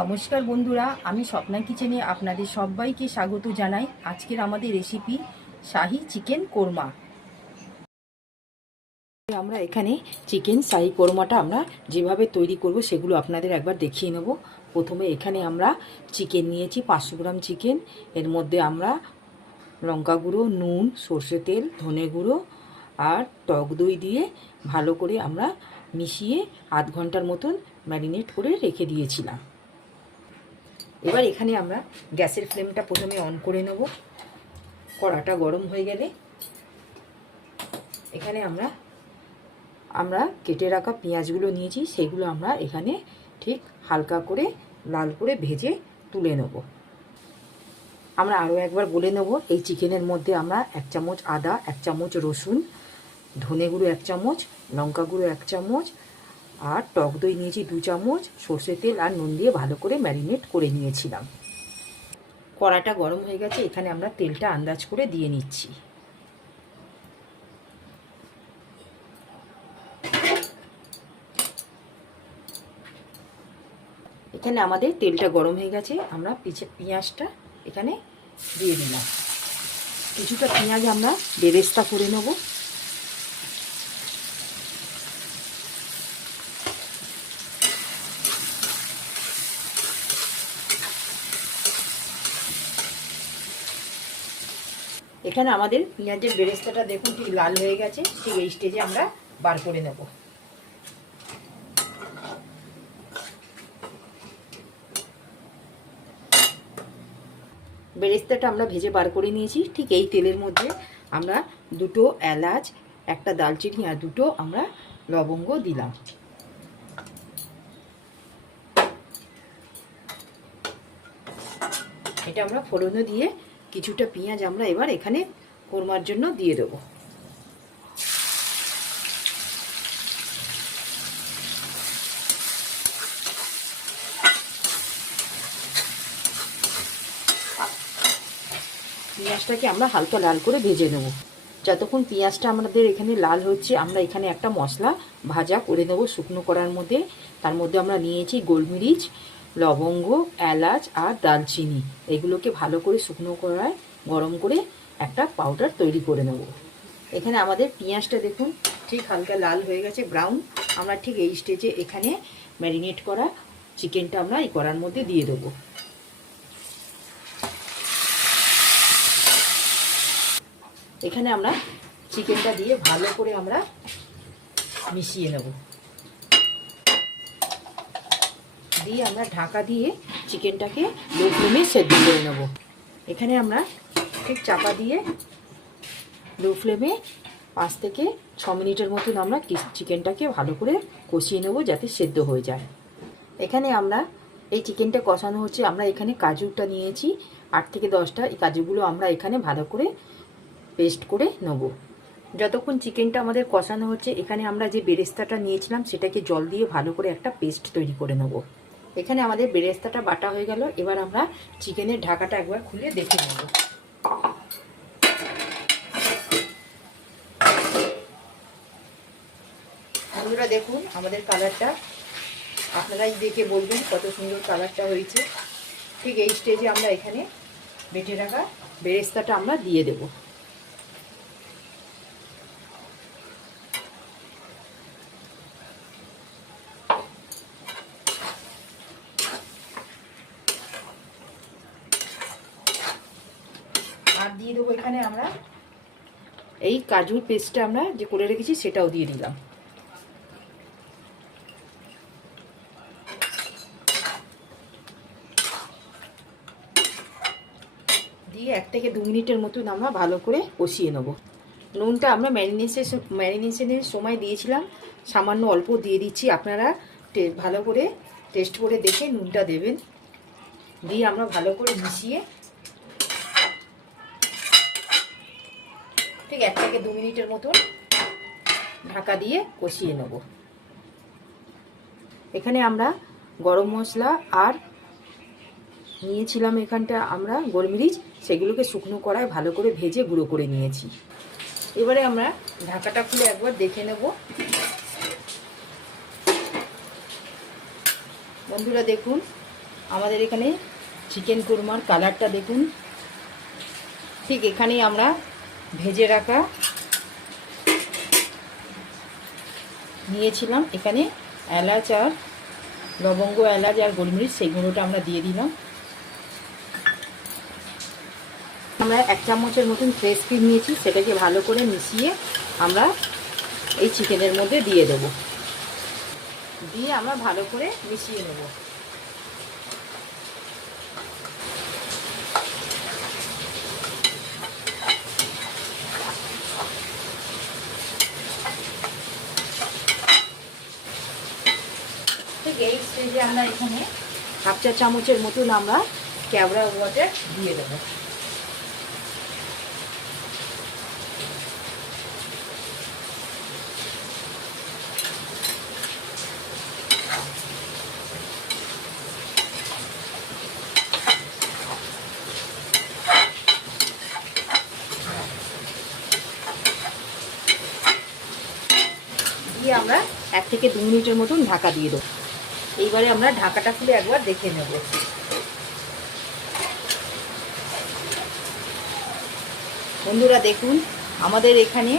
নমস্কার বন্ধুরা, আমি স্বপ্না কিচেনে আপনাদের সবাইকে স্বাগত জানাই। আজকের আমাদের রেসিপি শাহি চিকেন কোরমা। আমরা এখানে চিকেন শাহি কোরমাটা আমরা যেভাবে তৈরি করব সেগুলো আপনাদের একবার দেখিয়ে নেব। প্রথমে এখানে আমরা চিকেন নিয়েছি 500 গ্রাম চিকেন। এর মধ্যে আমরা লঙ্কা গুঁড়ো, নুন, সর্ষে তেল, ধনে গুঁড়ো আর টক দই দিয়ে ভালো করে আমরা মিশিয়ে আধ ঘন্টার মতন ম্যারিনেট করে রেখে দিয়েছিলাম। এবার এখানে আমরা গ্যাসের ফ্লেমটা প্রথমে অন করে নেব। কড়াটা গরম হয়ে গেলে এখানে আমরা কেটে রাখা পেঁয়াজগুলো নিয়েছি, সেগুলো আমরা এখানে ঠিক হালকা করে লাল করে ভেজে তুলে নেব। আমরা আরও একবার বলে নেব, এই চিকেনের মধ্যে আমরা 1 চামচ আদা, 1 চামচ রসুন, ধনে গুঁড়ো 1 চামচ, লঙ্কা গুঁড়ো 1 চামচ আর টক দই নিয়েছি 2 চামচ, সর্ষে তেল আর নুন দিয়ে ভালো করে ম্যারিনেট করে নিয়েছিলাম। কড়াটা গরম হয়ে গেছে, এখানে আমরা তেলটা আন্দাজ করে দিয়ে নিচ্ছি। এখানে আমাদের তেলটা গরম হয়ে গেছে, আমরা পেঁয়াজটা এখানে দিয়ে দিলাম। কিছুটা পেঁয়াজ আমরা বেরেস্তা করে নেব। এখানে আমাদের পেঁয়াজের বেরেস্তাটা দেখুন ঠিক লাল হয়ে গেছে, ঠিক এই স্টেজে আমরা বার করে নেব। বেরেস্তাটা আমরা ভেজে বার করে নিয়েছি। ঠিক এই তেলের মধ্যে আমরা 2টো এলাচ, 1টা দালচিনি আর 2টো আমরা লবঙ্গ দিলাম। এটা আমরা ফোড়নে দিয়ে কিছুটা পেঁয়াজ আমরা এবার এখানে কোরমার জন্য দিয়ে দেবো। পেঁয়াজটাকে আমরা হালকা লাল করে ভেজে নেব। যতক্ষণ পেঁয়াজটা আমাদের এখানে লাল হচ্ছে, আমরা এখানে একটা মশলা ভাজা করে নেব শুকনো কড়ার মধ্যে। তার মধ্যে আমরা নিয়েছি গোলমরিচ, লবঙ্গ, এলাচ আর দালচিনি। এগুলোকে ভালো করে শুকনো কড়ায় গরম করে একটা পাউডার তৈরি করে নেব। এখানে আমাদের পেঁয়াজটা দেখুন ঠিক হালকা লাল হয়ে গেছে, ব্রাউন। আমরা ঠিক এই স্টেজে এখানে ম্যারিনেট করা চিকেনটা আমরা এই কড়ার মধ্যে দিয়ে দেবো। এখানে আমরা চিকেনটা দিয়ে ভালো করে আমরা মিশিয়ে নেব। দিয়ে আমরা ঢাকা দিয়ে চিকেনটাকে লো ফ্লেমে সেদ্ধ করে নেব। এখানে আমরা ঠিক চাপা দিয়ে লো ফ্লেমে 5 থেকে 6 মিনিটের মতন আমরা চিকেনটাকে ভালো করে কষিয়ে নেব যাতে সেদ্ধ হয়ে যায়। এখানে আমরা এই চিকেনটা কষানো হচ্ছে, আমরা এখানে কাজুটা নিয়েছি 8 থেকে 10টা। এই কাজুগুলো আমরা এখানে ভালো করে পেস্ট করে নেব। যতক্ষণ চিকেনটা আমাদের কষানো হচ্ছে, এখানে আমরা যে বেরেস্তাটা নিয়েছিলাম সেটাকে জল দিয়ে ভালো করে একটা পেস্ট তৈরি করে নেব। এখানে আমাদের বেরেস্তাটা বাটা হয়ে গেল। এবার আমরা চিকেনের ঢাকাটা একবার খুলে দেখে নেব। বন্ধুরা দেখুন আমাদের কালারটা, আপনারাই দেখে বলবেন কত সুন্দর কালারটা হয়েছে। ঠিক এই স্টেজে আমরা এখানে বেটে রাখা বেরেস্তাটা আমরা দিয়ে দেব। আর দিয়ে দেবো এখানে আমরা এই কাজুর পেস্টটা আমরা যে করে রেখেছি সেটাও দিয়ে দিলাম। দিয়ে 1 থেকে 2 মিনিটের মতন আমরা ভালো করে কষিয়ে নেব। নুনটা আমরা ম্যারিনেশনের সময় দিয়েছিলাম, সামান্য অল্প দিয়ে দিচ্ছি। আপনারা ভালো করে টেস্ট করে দেখে নুনটা দেবেন। দিয়ে আমরা ভালো করে মিশিয়ে ঠিক 1 থেকে 2 মিনিটের মতন ঢাকা দিয়ে কষিয়ে নেব। এখানে আমরা গরম মশলা আর নিয়েছিলাম এখানটা আমরা গোলমরিচ, সেগুলোকে শুকনো কড়ায় ভালো করে ভেজে গুঁড়ো করে নিয়েছি। এবারে আমরা ঢাকাটা খুলে একবার দেখে নেব। বন্ধুরা দেখুন আমাদের এখানে চিকেন কোরমার কালারটা দেখুন। ঠিক এখানেই আমরা ভেজে রাখা নিয়েছিলাম, এখানে এলাচ আর লবঙ্গ, এলাচ আর গোলমরিচ, সেই গুঁড়োটা আমরা দিয়ে দিলাম। আমরা 1 চামচের মতন ফ্রেশ ক্রিম নিয়েছি, সেটাকে ভালো করে মিশিয়ে আমরা এই চিকেনের মধ্যে দিয়ে দেব, দিয়ে আমরা ভালো করে মিশিয়ে নেব। ঠিক এই স্টেজে আমরা এখানে 1/2 চা চামচের মতন আমরা ক্যাবড়া ওয়াটার দিয়ে দেবো। দিয়ে আমরা 1 থেকে 2 মিনিটের মতন ঢাকা দিয়ে দেবো। এইবারে আমরা ঢাকাটা খুলে একবার দেখে নেব। বন্ধুরা দেখুন, আমাদের এখানে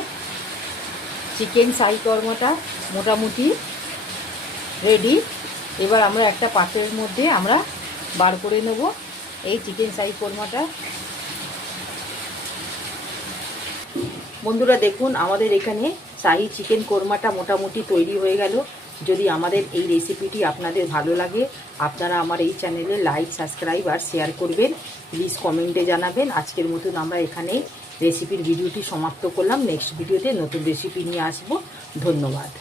চিকেন শাহী কোরমাটা মোটামুটি রেডি। এবার আমরা একটা পাত্রের মধ্যে আমরা বার করে নেব এই চিকেন শাহী কোরমাটা। বন্ধুরা দেখুন, আমাদের এখানে শাহী চিকেন কোরমাটা মোটামুটি তৈরি হয়ে গেল। যদি আমাদের এই রেসিপিটি আপনাদের ভালো লাগে, আপনারা আমার এই চ্যানেলে লাইক, সাবস্ক্রাইব আর শেয়ার করবেন। প্লিজ কমেন্টে জানাবেন। আজকের মতন আমরা এখানে রেসিপির ভিডিওটি সমাপ্ত করলাম। নেক্সট ভিডিওতে নতুন রেসিপি নিয়ে আসব। ধন্যবাদ।